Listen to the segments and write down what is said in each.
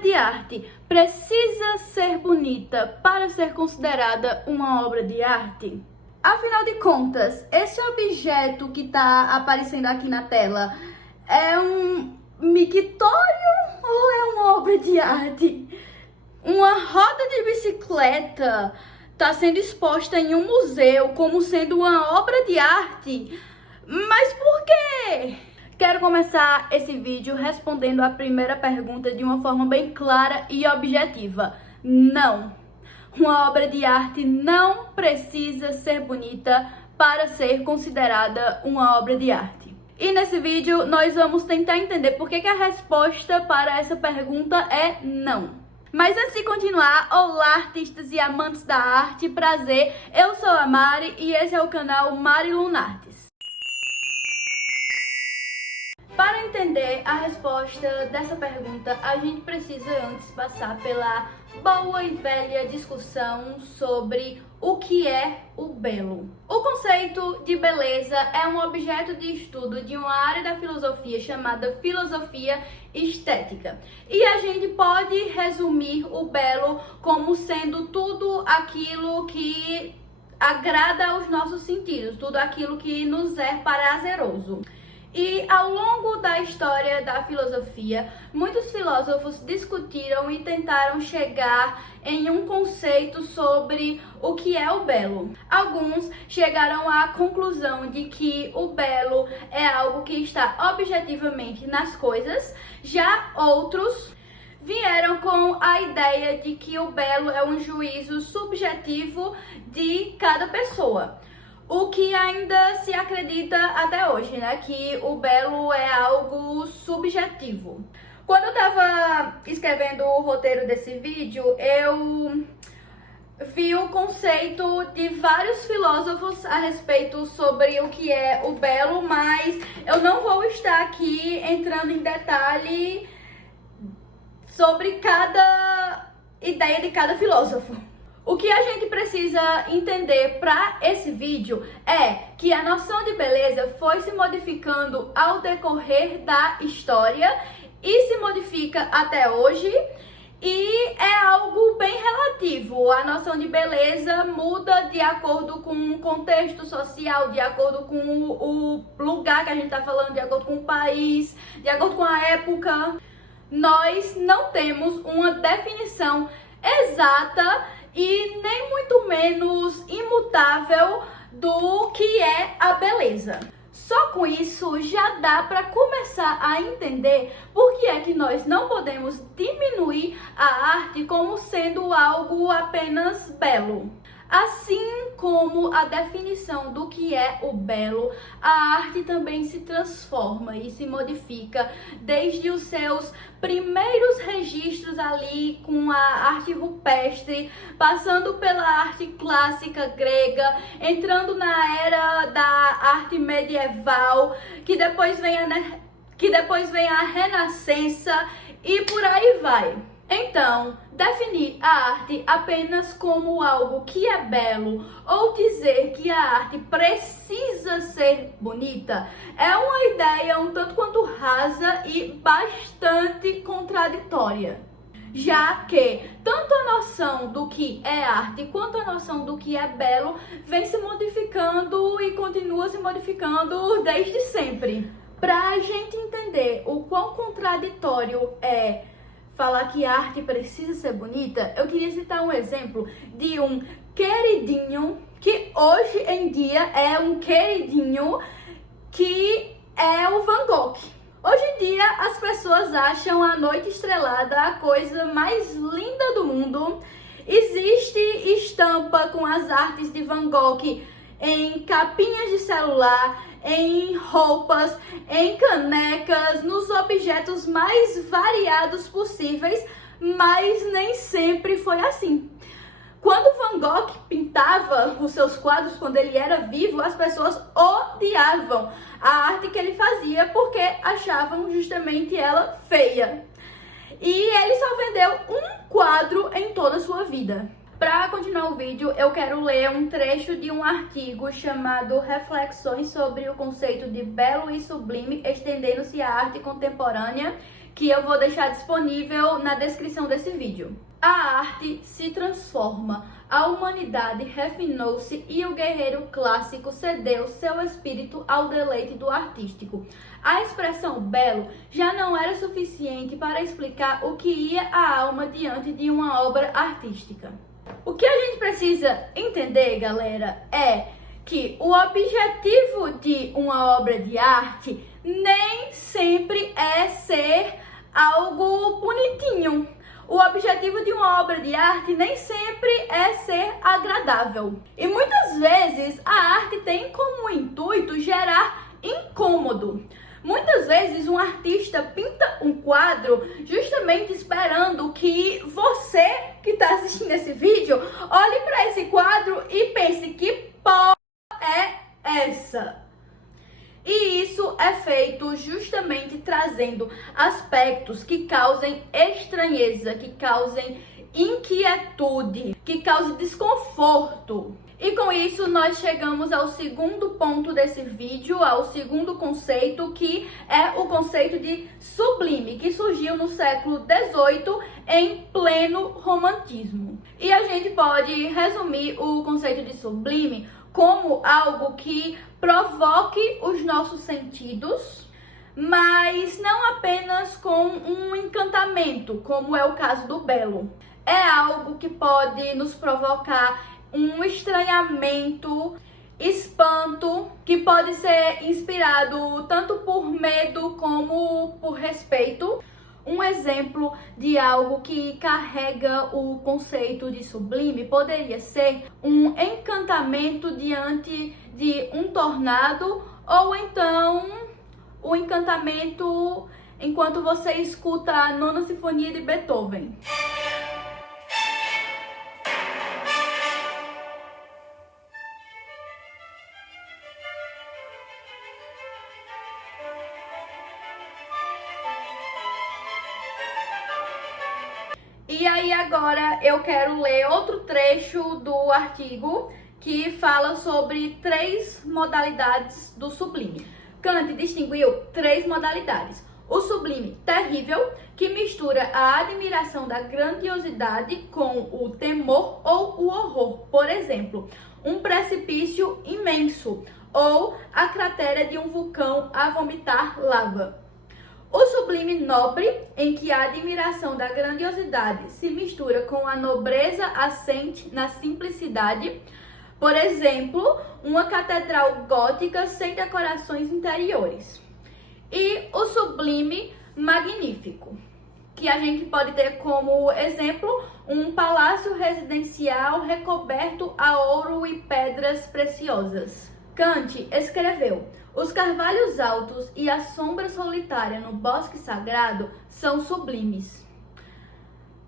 de arte precisa ser bonita para ser considerada uma obra de arte? Afinal de contas, esse objeto que está aparecendo aqui na tela é um mictório ou é uma obra de arte? Uma roda de bicicleta está sendo exposta em um museu como sendo uma obra de arte? Mas por quê? Quero começar esse vídeo respondendo a primeira pergunta de uma forma bem clara e objetiva. Não! Uma obra de arte não precisa ser bonita para ser considerada uma obra de arte. E nesse vídeo nós vamos tentar entender por que a resposta para essa pergunta é não. Mas antes de continuar, olá artistas e amantes da arte, prazer, eu sou a Mari e esse é o canal Mari Lunartes. Para entender a resposta dessa pergunta, a gente precisa antes passar pela boa e velha discussão sobre o que é o belo. O conceito de beleza é um objeto de estudo de uma área da filosofia chamada filosofia estética. E a gente pode resumir o belo como sendo tudo aquilo que agrada aos nossos sentidos, tudo aquilo que nos é prazeroso. E ao longo da história da filosofia, muitos filósofos discutiram e tentaram chegar em um conceito sobre o que é o belo. Alguns chegaram à conclusão de que o belo é algo que está objetivamente nas coisas, já outros vieram com a ideia de que o belo é um juízo subjetivo de cada pessoa. O que ainda se acredita até hoje, né? Que o belo é algo subjetivo. Quando eu tava escrevendo o roteiro desse vídeo, eu vi o conceito de vários filósofos a respeito sobre o que é o belo, mas eu não vou estar aqui entrando em detalhe sobre cada ideia de cada filósofo. O que a gente precisa entender para esse vídeo é que a noção de beleza foi se modificando ao decorrer da história e se modifica até hoje, e é algo bem relativo. A noção de beleza muda de acordo com o contexto social, de acordo com o lugar que a gente está falando, de acordo com o país, de acordo com a época. Nós não temos uma definição exata e nem muito menos imutável do que é a beleza. Só com isso já dá para começar a entender por que é que nós não podemos diminuir a arte como sendo algo apenas belo. Assim como a definição do que é o belo, a arte também se transforma e se modifica desde os seus primeiros registros ali com a arte rupestre, passando pela arte clássica grega, entrando na era da arte medieval, que depois vem a Renascença e por aí vai. Então, definir a arte apenas como algo que é belo ou dizer que a arte precisa ser bonita é uma ideia um tanto quanto rasa e bastante contraditória. Já que tanto a noção do que é arte quanto a noção do que é belo vem se modificando e continua se modificando desde sempre. Para a gente entender o quão contraditório é falar que a arte precisa ser bonita, eu queria citar um exemplo de um queridinho, que hoje em dia é um queridinho, que é o Van Gogh. Hoje em dia as pessoas acham A Noite Estrelada a coisa mais linda do mundo. Existe estampa com as artes de Van Gogh em capinhas de celular, em roupas, em canecas, nos objetos mais variados possíveis, mas nem sempre foi assim. Quando Van Gogh pintava os seus quadros, quando ele era vivo, as pessoas odiavam a arte que ele fazia porque achavam justamente ela feia. E ele só vendeu um quadro em toda a sua vida. Para continuar o vídeo, eu quero ler um trecho de um artigo chamado Reflexões sobre o conceito de belo e sublime, estendendo-se à arte contemporânea, que eu vou deixar disponível na descrição desse vídeo. A arte se transforma, a humanidade refinou-se e o guerreiro clássico cedeu seu espírito ao deleite do artístico. A expressão belo já não era suficiente para explicar o que ia a alma diante de uma obra artística. O que a gente precisa entender, galera, é que o objetivo de uma obra de arte nem sempre é ser algo bonitinho. O objetivo de uma obra de arte nem sempre é ser agradável. E muitas vezes a arte tem como intuito gerar incômodo. Muitas vezes um artista pinta um quadro justamente esperando que você que está assistindo esse vídeo olhe para esse quadro e pense: que porra é essa? E isso é feito justamente trazendo aspectos que causem estranheza, que causem inquietude, que causem desconforto. E com isso nós chegamos ao segundo ponto desse vídeo, ao segundo conceito, que é o conceito de sublime, que surgiu no século XVIII em pleno romantismo. E a gente pode resumir o conceito de sublime como algo que provoque os nossos sentidos, mas não apenas com um encantamento, como é o caso do belo. É algo que pode nos provocar um estranhamento, espanto, que pode ser inspirado tanto por medo como por respeito. Um exemplo de algo que carrega o conceito de sublime poderia ser um encantamento diante de um tornado, ou então o encantamento enquanto você escuta a Nona Sinfonia de Beethoven. E aí agora eu quero ler outro trecho do artigo que fala sobre 3 modalidades do sublime. Kant distinguiu 3 modalidades. O sublime terrível, que mistura a admiração da grandiosidade com o temor ou o horror. Por exemplo, um precipício imenso ou a cratera de um vulcão a vomitar lava. O sublime nobre, em que a admiração da grandiosidade se mistura com a nobreza assente na simplicidade. Por exemplo, uma catedral gótica sem decorações interiores. E o sublime magnífico, que a gente pode ter como exemplo um palácio residencial recoberto a ouro e pedras preciosas. Kant escreveu: os carvalhos altos e a sombra solitária no bosque sagrado são sublimes.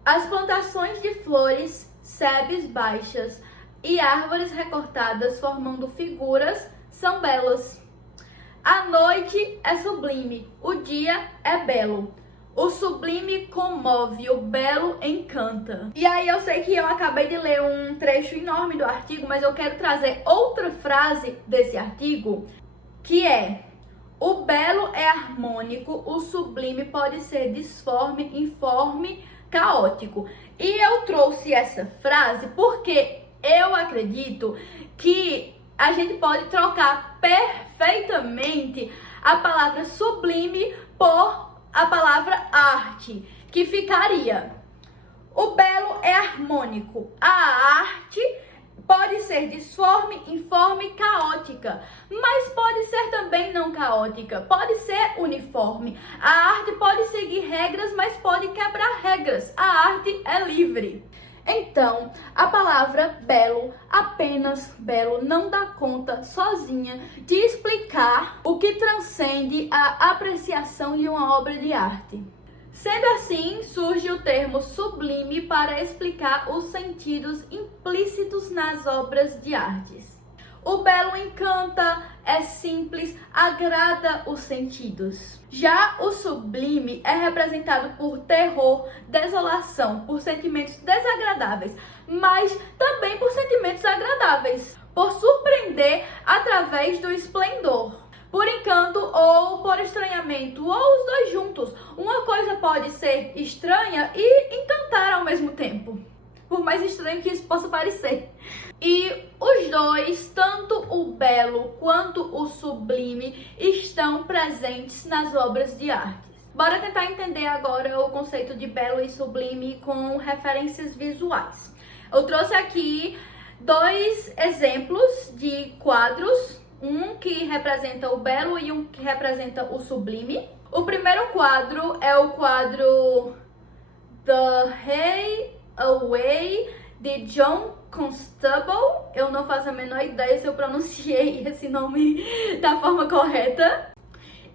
As plantações de flores, sebes baixas e árvores recortadas formando figuras são belas. A noite é sublime, o dia é belo. O sublime comove, o belo encanta. E aí eu sei que eu acabei de ler um trecho enorme do artigo, mas eu quero trazer outra frase desse artigo, que é: o belo é harmônico, o sublime pode ser disforme, informe, caótico. E eu trouxe essa frase porque eu acredito que a gente pode trocar perfeitamente a palavra sublime por a palavra arte, que ficaria: o belo é harmônico, a arte pode ser disforme, informe, caótica, mas pode ser também não caótica, pode ser uniforme. A arte pode seguir regras, mas pode quebrar regras. A arte é livre. Então, a palavra belo, apenas belo, não dá conta sozinha de explicar o que transcende a apreciação de uma obra de arte. Sendo assim, surge o termo sublime para explicar os sentidos implícitos nas obras de artes. O belo encanta, é simples, agrada os sentidos. Já o sublime é representado por terror, desolação, por sentimentos desagradáveis, mas também por sentimentos agradáveis, por surpreender através do esplendor. por encanto ou por estranhamento, ou os dois juntos. Uma coisa pode ser estranha e encantar ao mesmo tempo, por mais estranho que isso possa parecer. E os dois, tanto o belo quanto o sublime, estão presentes nas obras de arte. Bora tentar entender agora o conceito de belo e sublime com referências visuais. Eu trouxe aqui dois exemplos de quadros, um que representa o belo e um que representa o sublime. O primeiro quadro é o quadro The Highway, de John Constable. Eu não faço a menor ideia se eu pronunciei esse nome da forma correta.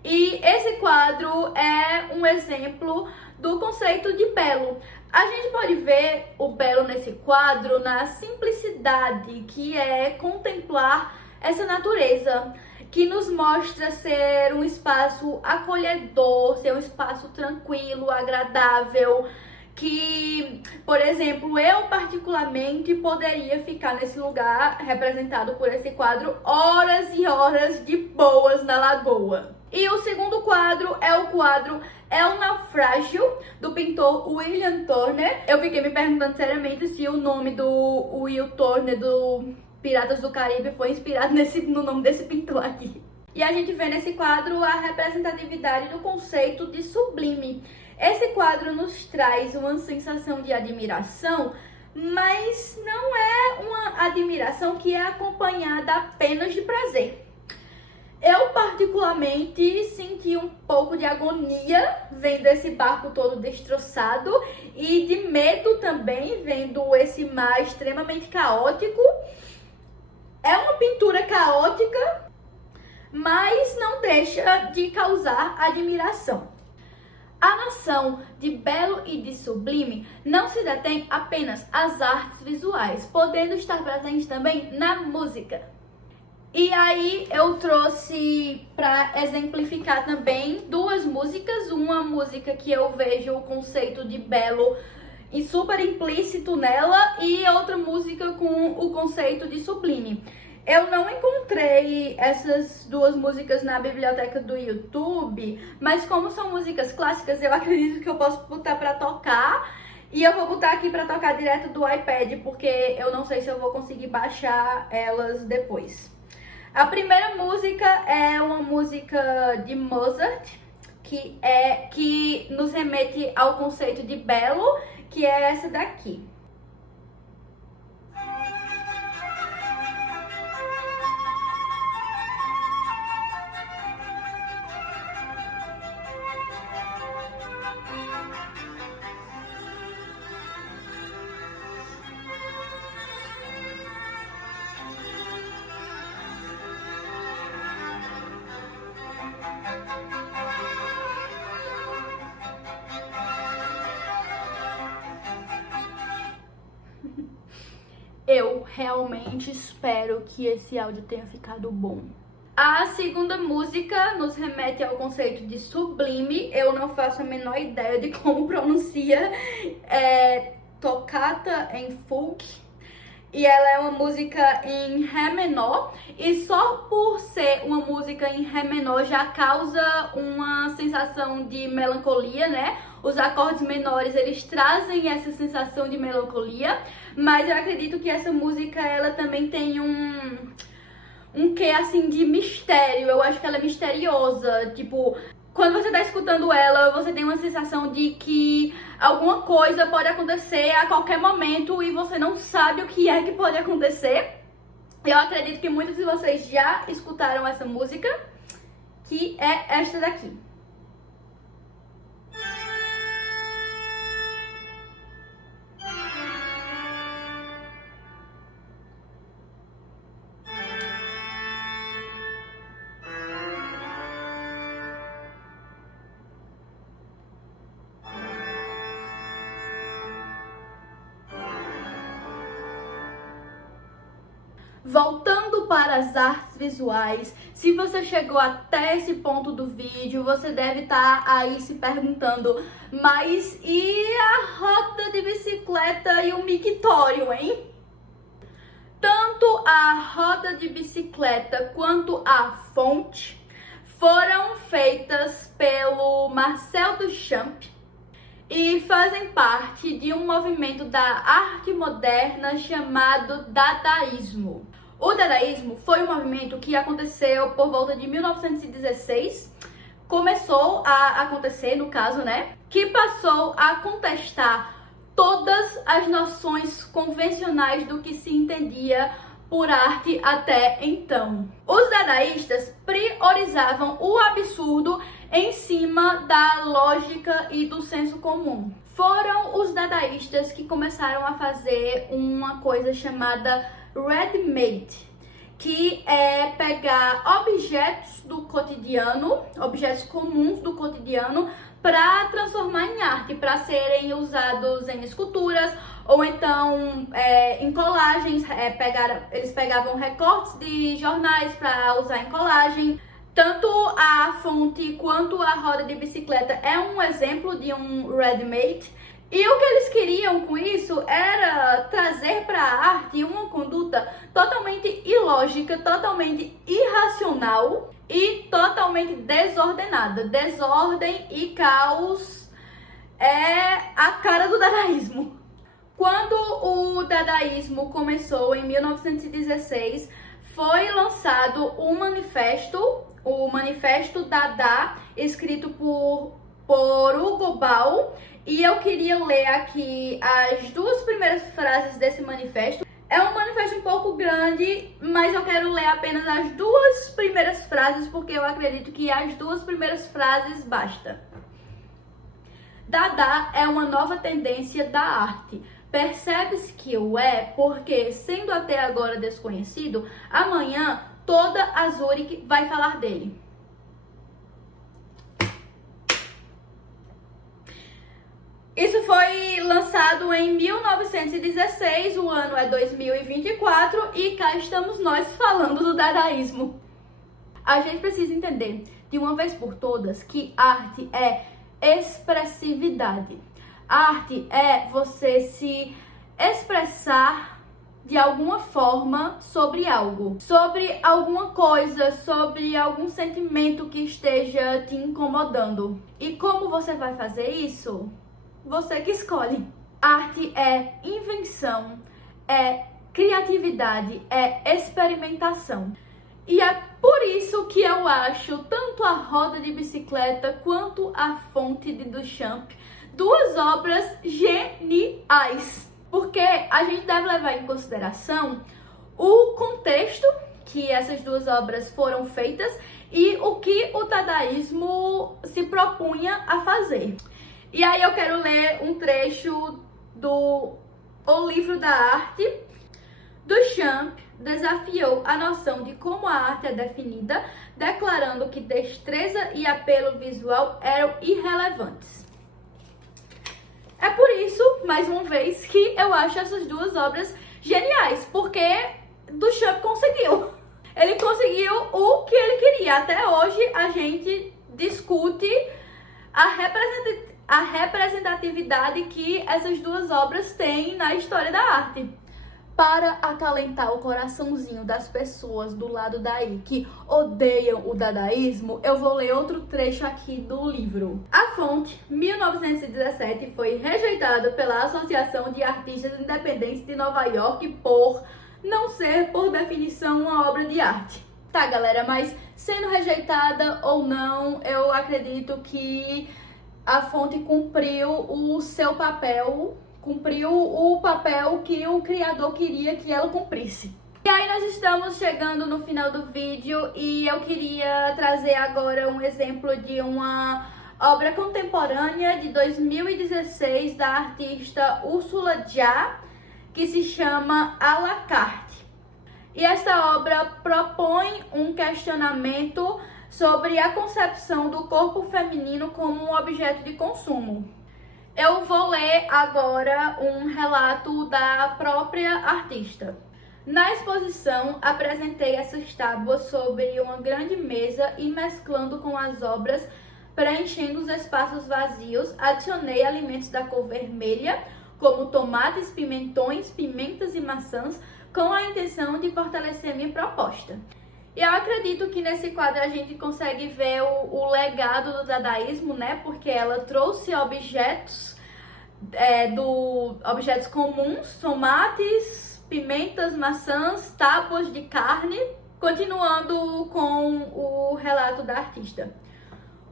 E esse quadro é um exemplo do conceito de belo. A gente pode ver o belo nesse quadro na simplicidade que é contemplar essa natureza, que nos mostra ser um espaço acolhedor, ser um espaço tranquilo, agradável, que, por exemplo, eu particularmente poderia ficar nesse lugar representado por esse quadro horas e horas de boas na lagoa. E o segundo quadro é o quadro É um Naufrágio, do pintor William Turner. Eu fiquei me perguntando seriamente se o nome do Will Turner do Piratas do Caribe foi inspirado no nome desse pintor aqui. E a gente vê nesse quadro a representatividade do conceito de sublime. Esse quadro nos traz uma sensação de admiração, mas não é uma admiração que é acompanhada apenas de prazer. Eu particularmente senti um pouco de agonia vendo esse barco todo destroçado e de medo também vendo esse mar extremamente caótico. É uma pintura caótica, mas não deixa de causar admiração. A noção de belo e de sublime não se detém apenas às artes visuais, podendo estar presente também na música. E aí eu trouxe para exemplificar também duas músicas, uma música que eu vejo o conceito de belo e super implícito nela e outra música com o conceito de sublime. Eu não encontrei essas duas músicas na biblioteca do YouTube, mas como são músicas clássicas, eu acredito que eu posso botar para tocar. E eu vou botar aqui para tocar direto do iPad, porque eu não sei se eu vou conseguir baixar elas depois. A primeira música é uma música de Mozart, que nos remete ao conceito de belo, que é essa daqui. Eu realmente espero que esse áudio tenha ficado bom. A segunda música nos remete ao conceito de sublime. Eu não faço a menor ideia de como pronuncia. É Toccata em Folk. E ela é uma música em Ré menor. E só por ser uma música em Ré menor já causa uma sensação de melancolia, né? Os acordes menores, eles trazem essa sensação de melancolia. Mas eu acredito que essa música, ela também tem um quê, assim, de mistério. Eu acho que ela é misteriosa. Tipo, quando você tá escutando ela, você tem uma sensação de que alguma coisa pode acontecer a qualquer momento e você não sabe o que é que pode acontecer. Eu acredito que muitos de vocês já escutaram essa música, que é esta daqui. Voltando para as artes visuais, se você chegou até esse ponto do vídeo, você deve estar aí se perguntando, mas e a roda de bicicleta e o mictório, hein? Tanto a roda de bicicleta quanto a fonte foram feitas pelo Marcel Duchamp e fazem parte de um movimento da arte moderna chamado Dadaísmo. O Dadaísmo foi um movimento que aconteceu por volta de 1916, começou a acontecer, no caso, que passou a contestar todas as noções convencionais do que se entendia por arte até então. Os dadaístas priorizavam o absurdo em cima da lógica e do senso comum. Foram os dadaístas que começaram a fazer uma coisa chamada ready-made, que é pegar objetos do cotidiano, objetos comuns do cotidiano, para transformar em arte, para serem usados em esculturas ou então em colagens. Eles pegavam recortes de jornais para usar em colagem. Tanto a fonte quanto a roda de bicicleta é um exemplo de um ready-made. E o que eles queriam com isso era trazer para a arte uma conduta totalmente ilógica, totalmente irracional e totalmente desordenada. Desordem e caos é a cara do dadaísmo. Quando o dadaísmo começou em 1916, foi lançado o Manifesto Dada, escrito por Hugo Ball, e eu queria ler aqui as duas primeiras frases desse manifesto. É um manifesto um pouco grande, mas eu quero ler apenas as duas primeiras frases, porque eu acredito que as duas primeiras frases basta. Dada é uma nova tendência da arte. Percebe-se que o é porque, sendo até agora desconhecido, amanhã toda a Zurich vai falar dele. Isso foi lançado em 1916, o ano é 2024 e cá estamos nós falando do dadaísmo. A gente precisa entender, de uma vez por todas, que arte é expressividade. Arte é você se expressar de alguma forma sobre algo, sobre alguma coisa, sobre algum sentimento que esteja te incomodando. E como você vai fazer isso? Você que escolhe. Arte é invenção, é criatividade, é experimentação. E é por isso que eu acho tanto a roda de bicicleta quanto a fonte de Duchamp duas obras geniais. Porque a gente deve levar em consideração o contexto que essas duas obras foram feitas e o que o dadaísmo se propunha a fazer. E aí eu quero ler um trecho do O Livro da Arte. Duchamp desafiou a noção de como a arte é definida, declarando que destreza e apelo visual eram irrelevantes. É por isso, mais uma vez, que eu acho essas duas obras geniais, porque Duchamp conseguiu. Ele conseguiu o que ele queria. Até hoje a gente discute a representatividade que essas duas obras têm na história da arte. Para acalentar o coraçãozinho das pessoas do lado daí que odeiam o dadaísmo, eu vou ler outro trecho aqui do livro. A fonte, 1917, foi rejeitada pela Associação de Artistas Independentes de Nova York por não ser, por definição, uma obra de arte. Tá, galera, mas sendo rejeitada ou não, eu acredito que a fonte cumpriu o seu papel, cumpriu o papel que o criador queria que ela cumprisse. E aí nós estamos chegando no final do vídeo e eu queria trazer agora um exemplo de uma obra contemporânea de 2016 da artista Ursula Já, que se chama À la carte. E essa obra propõe um questionamento sobre a concepção do corpo feminino como um objeto de consumo. Eu vou ler agora um relato da própria artista. Na exposição, apresentei essas tábuas sobre uma grande mesa e, mesclando com as obras, preenchendo os espaços vazios, adicionei alimentos da cor vermelha, como tomates, pimentões, pimentas e maçãs, com a intenção de fortalecer minha proposta. E eu acredito que nesse quadro a gente consegue ver o legado do dadaísmo, né? Porque ela trouxe objetos, objetos comuns, tomates, pimentas, maçãs, tábuas de carne, continuando com o relato da artista.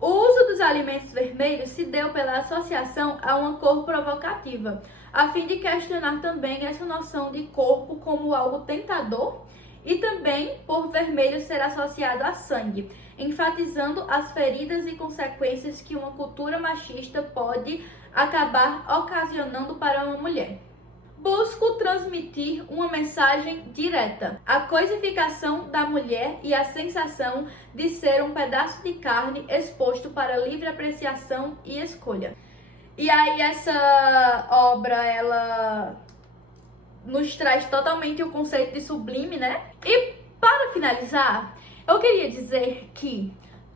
O uso dos alimentos vermelhos se deu pela associação a uma cor provocativa, a fim de questionar também essa noção de corpo como algo tentador e também por vermelho ser associado a sangue, enfatizando as feridas e consequências que uma cultura machista pode acabar ocasionando para uma mulher. Busco transmitir uma mensagem direta, a coisificação da mulher e a sensação de ser um pedaço de carne exposto para livre apreciação e escolha. E aí essa obra, ela nos traz totalmente o conceito de sublime, né? E para finalizar, eu queria dizer que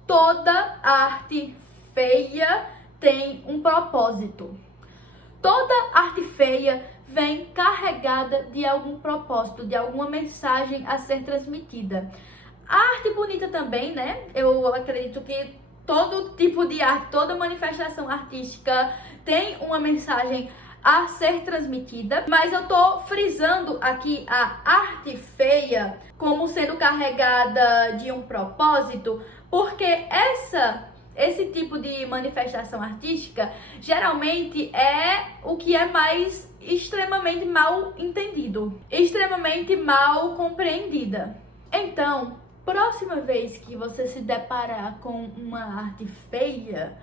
toda arte feia tem um propósito. Toda arte feia vem carregada de algum propósito, de alguma mensagem a ser transmitida. A arte bonita também, né? Eu acredito que todo tipo de arte, toda manifestação artística tem uma mensagem a ser transmitida, mas eu tô frisando aqui a arte feia como sendo carregada de um propósito, porque esse tipo de manifestação artística geralmente é o que é mais extremamente mal entendido, extremamente mal compreendida. Então, próxima vez que você se deparar com uma arte feia,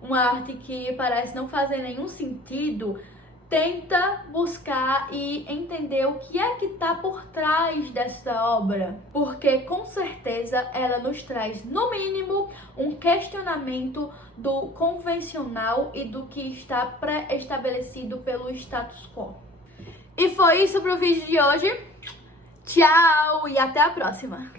uma arte que parece não fazer nenhum sentido, tenta buscar e entender o que é que está por trás dessa obra, porque com certeza ela nos traz, no mínimo, um questionamento do convencional e do que está pré-estabelecido pelo status quo. E foi isso para o vídeo de hoje. Tchau e até a próxima!